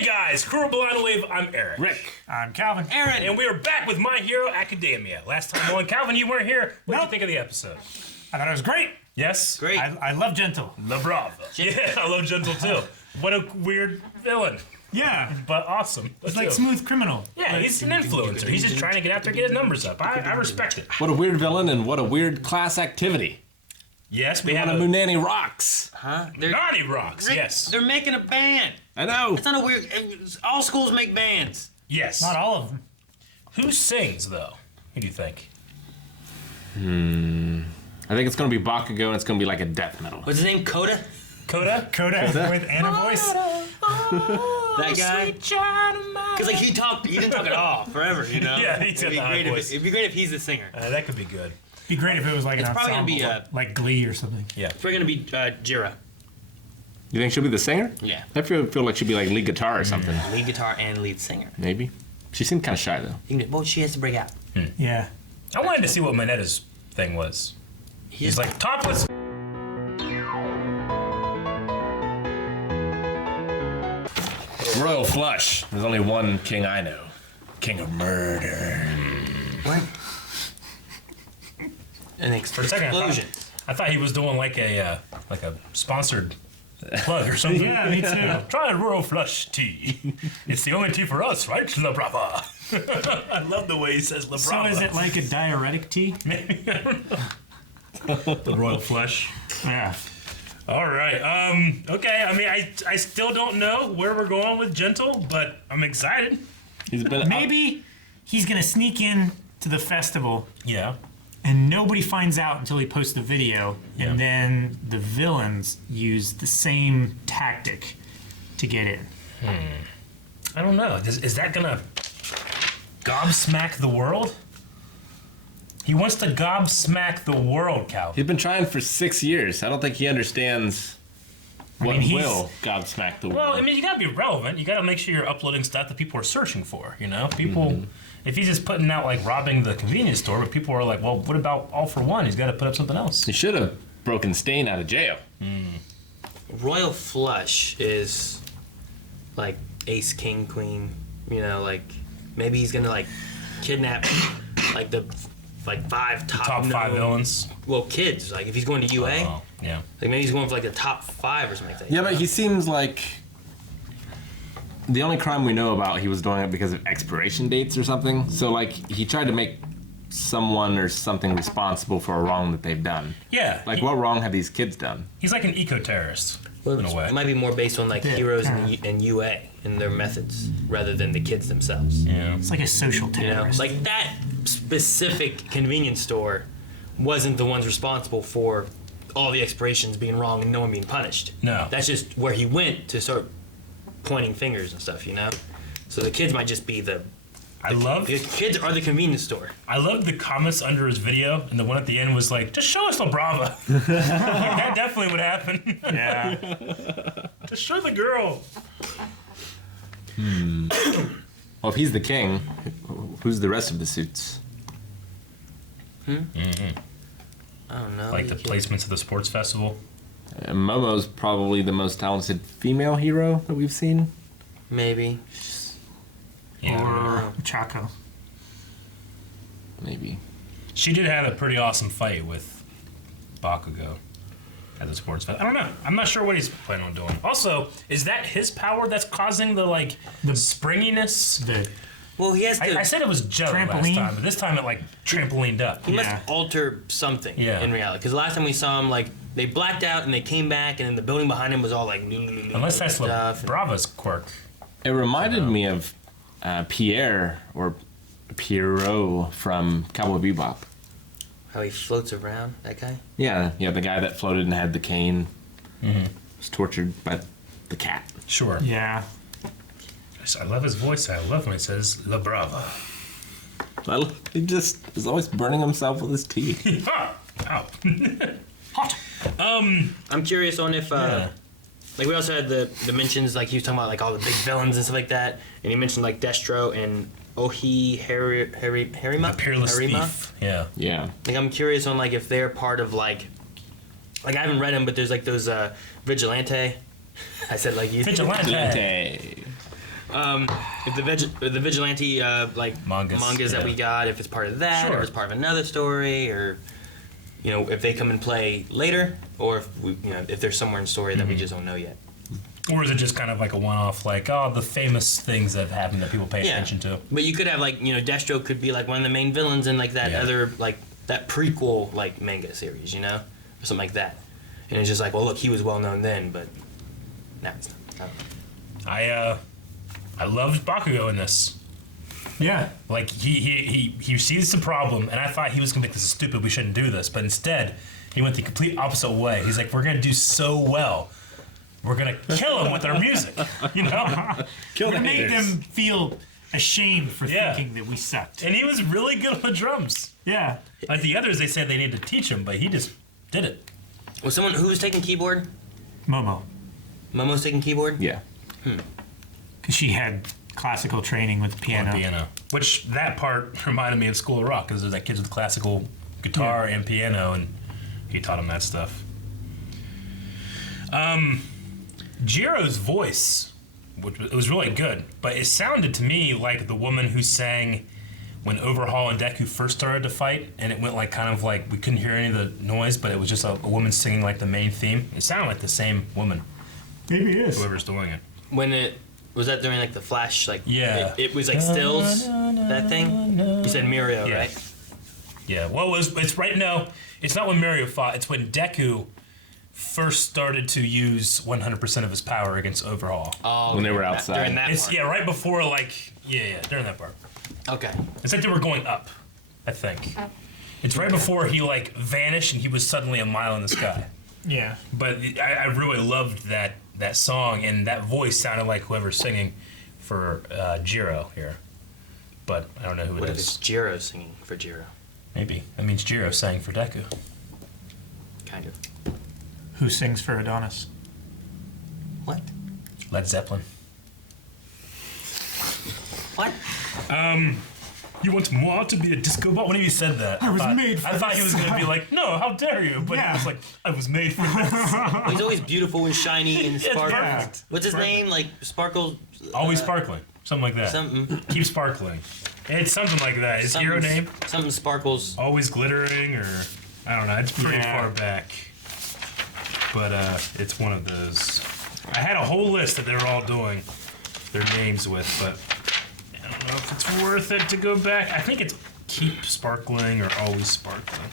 Hey guys, Crew of Blind Wave, I'm Eric. Rick. I'm Calvin. Aaron. And we are back with My Hero Academia. Last time on, Calvin, you weren't here. What did you think of the episode? I thought it was great. Yes? Great. I love Gentle. La Brava. Yeah, I love Gentle too. What a weird villain, Yeah. but awesome. It's like Smooth Criminal. Yeah, he's an influencer. He's just trying to get out there, get his numbers up. I respect it. What a weird villain and what a weird class activity. Yes, we have What a a Moonani rocks. Huh? Naughty Rocks. Rick, Yes. They're making a band. I know. It's not a weird. All schools make bands. Yes. Not all of them. Who sings though? Who do you think? I think it's gonna be Bakugo and it's gonna be like a death metal. What's his name? Coda? Coda? Coda with Anna voice. That guy? Because like he didn't talk at all forever, you know? Yeah, he said that voice. It'd be great if he's the singer. That could be good. Be great if it was like It's an probably gonna ensemble, be, like Glee or something. Yeah. It's probably gonna be Jira. You think she'll be the singer? Yeah. I feel like she'd be like lead guitar or something. Lead guitar and lead singer. Maybe. She seemed kind of shy though. Well, she has to break out. Yeah. I wanted to see what Manetta's thing was. He's like topless. Royal Flush. There's only one king I know. King of Murder. What? An For a second, explosion. I thought he was doing like a sponsored plug or something. Yeah, me too. Try Royal Flush tea. It's the only tea for us, right? La Brava. I love the way he says La So Brava. is it like a diuretic tea? Maybe. I don't know. The Royal Flush. Yeah. All right. Okay. I mean, I still don't know where we're going with Gentle, but I'm excited. He's been Maybe he's gonna sneak in to the festival Yeah. and nobody finds out until he posts the video, Yeah. and then the villains use the same tactic to get in. I don't know. Is that gonna gobsmack the world? He wants to gobsmack the world, Cal. He's been trying for 6 years. I don't think he understands what mean, he's- will gobsmack the world. Well, I mean, you gotta be relevant. You gotta make sure you're uploading stuff that people are searching for. You know, people. If he's just putting out like robbing the convenience store, but people are like, well, what about All for One? He's got to put up something else. He should have broken Stain out of jail. Royal Flush is like ace, king, queen. You know, like maybe he's gonna like kidnap like the five top Top five known- villains. Well, kids. Like if he's going to UA, Oh, yeah. like maybe he's going for like the top 5 or something like that. Yeah, but he seems like the only crime we know about, he was doing it because of expiration dates or something. So, like, he tried to make someone or something responsible for a wrong that they've done. Yeah. Like, what wrong have these kids done? He's like an eco-terrorist in a way. It might be more based on like Yeah. heroes and UA and their methods rather than the kids themselves. Yeah. It's like a social You know, terrorist. like that specific convenience store wasn't the ones responsible for all the expirations being wrong and no one being punished. No. That's just where he went to start pointing fingers and stuff, you know? So the kids might just be the The kids are the convenience store. I loved the comments under his video, and the one at the end was like, just show us La Brava. Like, that definitely would happen. yeah. Just show the girl. Well, if he's the king, who's the rest of the suits? I don't know. Like the placements of the sports festival. Momo's probably the most talented female hero that we've seen. Maybe. Yeah. Or Chaco. Maybe. She did have a pretty awesome fight with Bakugo at the sports fest. I don't know. I'm not sure what he's planning on doing. Also, is that his power that's causing the springiness? Well, he has to. I said it was jello last Trampoline? time, but this time it like trampolined up. He Yeah. must alter something Yeah. in reality. Because last time we saw him, like, they blacked out and they came back, and then the building behind him was all like. Unless that's La stuff. Brava's quirk. It reminded me of Pierre or Pierrot from Cowboy Bebop. How he floats around, that guy? Yeah, the guy that floated and had the cane. Was tortured by the cat. Sure. Yeah. I love his voice. I love when he says La Brava. He just is always burning himself with his teeth. Ha! Ow. Hot. I'm curious on if, Yeah. like, we also had the mentions, like, he was talking about, like, all the big villains and stuff like that, and he mentioned, like, Destro and Harima? The Peerless Harima? Thief. Yeah. Yeah. Like, I'm curious on, like, if they're part of, like I haven't read them, but there's, like, those, Vigilante. I said, like, you. Vigilante. Dante. if the vigilante mangas that we got, if it's part of that, or if it's part of another story, or if they come and play later, or if there's somewhere in the story that we just don't know yet. Or is it just kind of like a one-off, like, the famous things that have happened that people pay attention to? But you could have, Deathstroke could be, one of the main villains in, that other, that prequel, manga series, or something like that. And it's just well, look, he was well-known then, but now it's not. I loved Bakugo in this. Yeah. He sees the problem, and I thought he was going to make this stupid, we shouldn't do this. But instead, he went the complete opposite way. He's like, we're going to do so well. We're going to kill him with our music, We're going to make them feel ashamed for thinking that we sucked. And he was really good on the drums. Yeah. Like the others, they said they needed to teach him, but he just did it. Was someone who was taking keyboard? Momo. Momo's taking keyboard? Yeah. Because she had classical training with piano. Piano. Which, that part reminded me of School of Rock, because there's kids with classical guitar and piano, and he taught them that stuff. Jiro's voice, it was really good, but it sounded to me like the woman who sang when Overhaul and Deku first started to fight, and it went we couldn't hear any of the noise, but it was just a woman singing the main theme. It sounded like the same woman. Maybe it is. Whoever's doing it. When it was that during the Flash, yeah, it was stills, that thing. You said Mirio, yeah. right? Yeah. Well, it's right now. It's not when Mirio fought. It's when Deku first started to use 100% of his power against Overhaul. Oh, when they were outside. During that It's part. right before during that part. Okay. It's like they were going up, I think. It's right before he vanished and he was suddenly a mile in the sky. Yeah. But I really loved that song, and that voice sounded like whoever's singing for Jiro here. But I don't know who it is. What if it's Jiro singing for Jiro? Maybe. That means Jiro sang for Deku. Kind of. Who sings for Adonis? What? Led Zeppelin. What? You want moi to be a disco ball? When he said that, I was made for I thought he this. was going to be like, no, how dare you? But Yeah. he was like, I was made for this. Well, he's always beautiful and shiny and It's sparkling. perfect. What's his name? Sparkles. Always sparkling. Something like that. Something. Keep sparkling. It's something like that. His hero name? Something sparkles. Always glittering, or I don't know. It's pretty Yeah. far back. But it's one of those. I had a whole list that they were all doing their names with, but I don't know if it's worth it to go back. I think it's Keep Sparkling or Always Sparkling.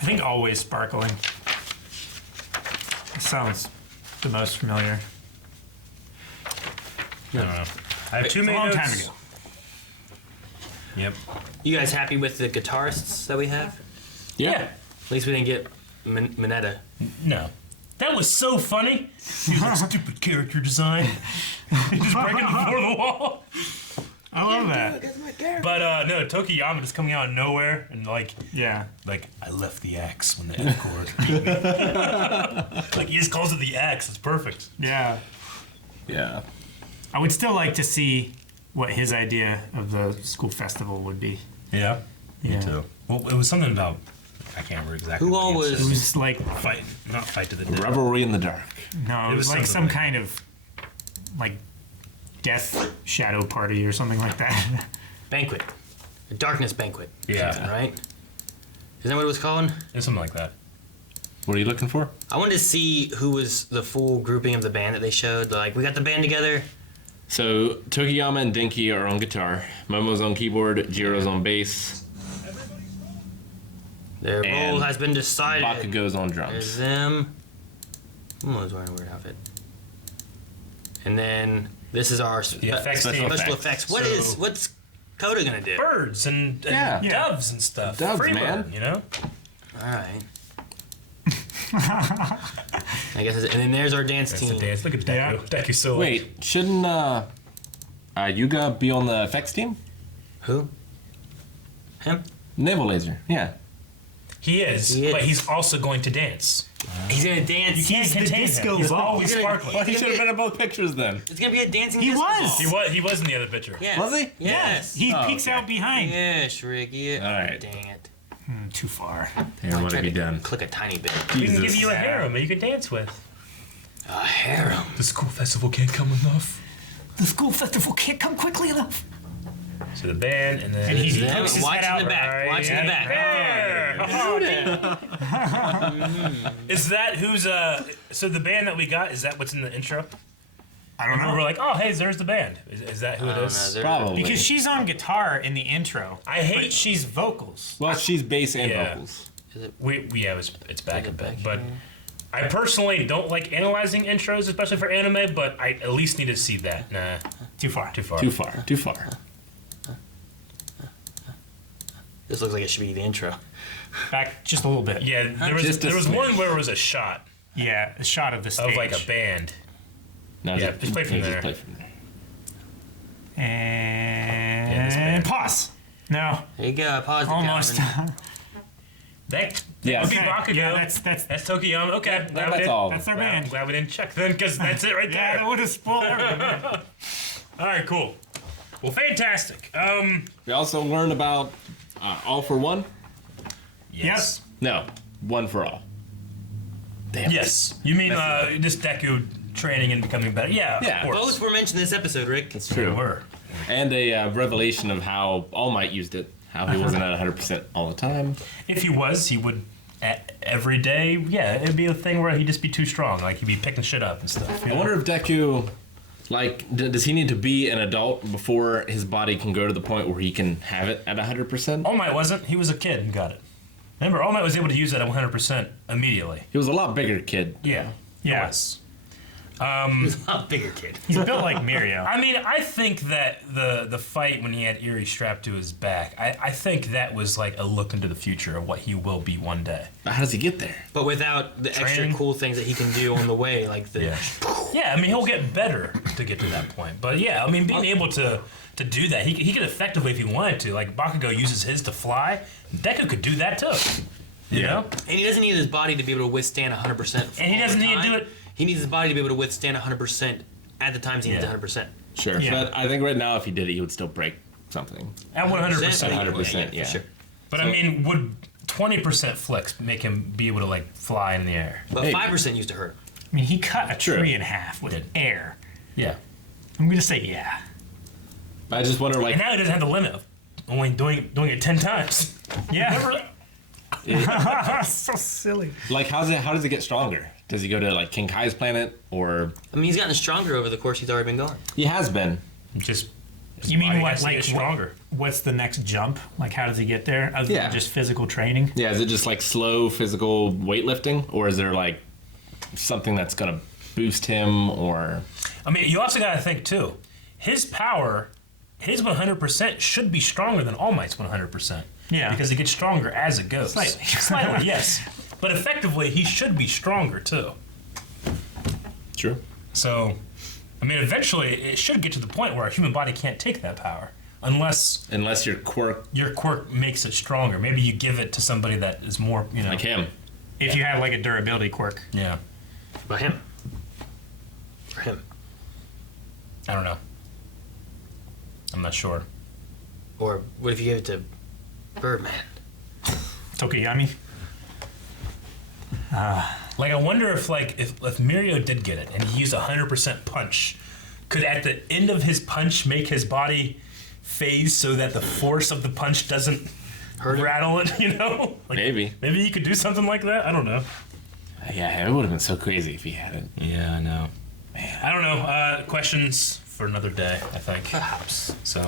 I think Always Sparkling. It sounds the most familiar. I don't know. I have too It's a many long notes. time ago. Yep. You guys happy with the guitarists that we have? Yeah. At least we didn't get Mineta. No. That was so funny. He was like, stupid character design. He just breaking the fourth wall. I love that. But no, Tokiyama just coming out of nowhere and Yeah. I left the axe when the F chord beat me. He just calls it the axe. It's perfect. Yeah. Yeah. I would still like to see what his idea of the school festival would be. Yeah. Yeah. Me too. Well, it was something about I can't remember exactly. Who what all he was- said. It was like, not fight to the death. Revelry in the dark. no, it was like some kind of death shadow party or something like that. Banquet. A darkness banquet. Yeah. Something, right? Isn't that what it was called? It's something like that. What are you looking for? I wanted to see who was the full grouping of the band that they showed. We got the band together. So Tokiyama and Denki are on guitar. Momo's on keyboard. Jiro's on bass. Their role And has been decided. Bakugo's on There's drums. them. Momo's wearing a weird outfit. And then this is our The effects Special team. special effects. effects. So- What's Coda gonna do? Birds and Yeah. doves and stuff. Doves, Freebird, man. You know? All right. I guess. And then there's our dance That's team. the dance. Look at Deku. Yeah. Deku's so Wait, shouldn't Yuga be on the effects team? Who? Him? Naval Laser. Yeah. He is, He is. but he's also going to dance. He's gonna dance. You can't the contain disco him. He's ball. always He's gonna- sparkling. He should have been in both pictures then. It's gonna be a dancing. He disco was. ball. He was in the other picture. Yes. Was he? Yes. He Oh, peeks okay. out behind. Yes, Ricky. All right. Dang it. Too far. Here, what have you done? Click a tiny bit. We can give Jesus. you a harem that you can dance with. A harem. The school festival can't come enough. The school festival can't come quickly enough. So the band, and then And he Yeah, pokes his watch head in out. the back. Right, Watch in the back. Is that who's so the band that we got, is that what's in the intro? I don't We're know. like, oh hey, there's the band. Is that who it is? Probably. Because she's on guitar in the intro. I hate- but she's vocals. well, she's bass and Yeah. vocals. It's back a bit, back but I personally don't like analyzing intros, especially for anime. But I at least need to see that. Nah, Too far. too far. Too far. Too far. This looks like it should be the intro. Back just a little bit. Yeah, there was Just a one smidge. where it was a shot Yeah, a shot of the stage. of like a band. No, Yeah, just play from there. play from there. And band. pause. No, There you go. Pause the almost. Calvin. That Yeah. would be Okay, Bakugo. yeah, that's That's Tokiyama. Okay, glad we That's didn't- all. that's our glad- band. Glad we didn't check then, because that's it right Yeah, there. that would have spoiled everything. All right, cool. Well, fantastic. We also learned about All for One. Yes. No, One for All. Damn. Yes. You mean just Deku training and becoming better? Yeah. Yeah. Of course. Both were mentioned this episode, Rick. It's They true. were. And a revelation of how All Might used it. How he wasn't at 100% all the time. If he was, he would every day. Yeah, it'd be a thing where he'd just be too strong. Like he'd be picking shit up and stuff. I wonder if Deku, like, does he need to be an adult before his body can go to the point where he can have it at 100%? All Might wasn't. He was a kid and got it. Remember, All Might was able to use that at 100% immediately. He was a lot bigger kid. Yeah. He Yeah. was. A bigger kid. He's built like Mirio. I mean, I think that the fight when he had Eerie strapped to his back, I think that was like a look into the future of what he will be one day. But how does he get there? But without the extra Training. cool things that he can do on the way, like the. Yeah, I mean, he'll get better to get to that point. But yeah, I mean, being able to do that, he could effectively, if he wanted to, like Bakugo uses his to fly, Deku could do that too. You know? And he doesn't need his body to be able to withstand 100%. And he doesn't need to do it. He needs his body to be able to withstand 100% at the times he needs Yeah. 100%. Sure. Yeah. But I think right now, if he did it, he would still break something. At 100%. 100%, yeah. For sure. But I mean, would 20% flex make him be able to like fly in the air? But Maybe. 5% used to hurt. I mean, he cut a True. tree in half with air. Yeah. I'm gonna say yeah. I just wonder, like, And now he doesn't have the limit of only doing it 10 times. Yeah. Remember that? So silly. like how does it get stronger? Does he go to like King Kai's planet, or I mean, he's gotten stronger over the course he's already been going. he has been? Just his You mean body what? has to Like get stronger. What's the next jump? Like, how does he get there? Other Yeah. than just physical training? Yeah, is it just like slow physical weightlifting, or is there like something that's gonna boost him, or I mean, you also got to think too. His power, his 100% should be stronger than All Might's 100%. Yeah. Because it gets stronger as it goes. Slightly. Slightly, yes. But effectively, he should be stronger too. true? So, I mean, eventually, it should get to the point where a human body can't take that power, unless Unless your quirk your quirk makes it stronger. Maybe you give it to somebody that is more, you know. like him. If you have like a durability quirk. Yeah. But him. For him. I don't know. I'm not sure. Or what if you gave it to Birdman? Tokiyami. Like, I wonder if, like, if Mirio did get it and he used 100% punch, could at the end of his punch make his body phase so that the force of the punch doesn't Hurt him? rattle it, you know? Like, Maybe. Maybe he could do something like that? I don't know. Yeah, it would have been so crazy if he had it. Yeah, I know. I don't know. Questions for another day, I think. Perhaps. So,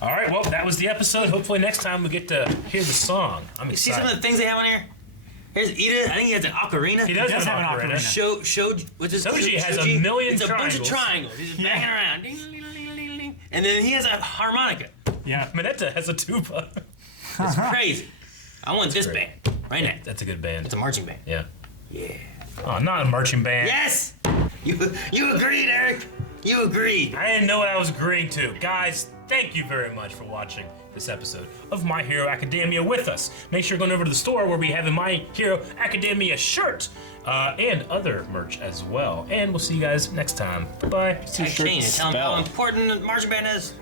all right, well, that was the episode. Hopefully next time we get to hear the song. I'm See excited. some of the things they have on here? Here's Ida. I think he has an ocarina. He does does have an have an ocarina. ocarina. What's his Soji has a Shoji? million It's a bunch of triangles. triangles. He's just banging around. Ding, ding, ding, ding, ding, ding. And then he has a harmonica. Yeah. Marietta has a tuba. It's crazy. I want this band right now. That's a good band. It's a marching band. Yeah. Yeah. Oh, not a marching band. Yes. You agreed, Eric. You agreed. I didn't know what I was agreeing to. Guys, thank you very much for watching this episode of My Hero Academia with us. Make sure you're going over to the store where we have a My Hero Academia shirt and other merch as well. And we'll see you guys next time. Bye. Tag Shane and tell him how important the marching band is.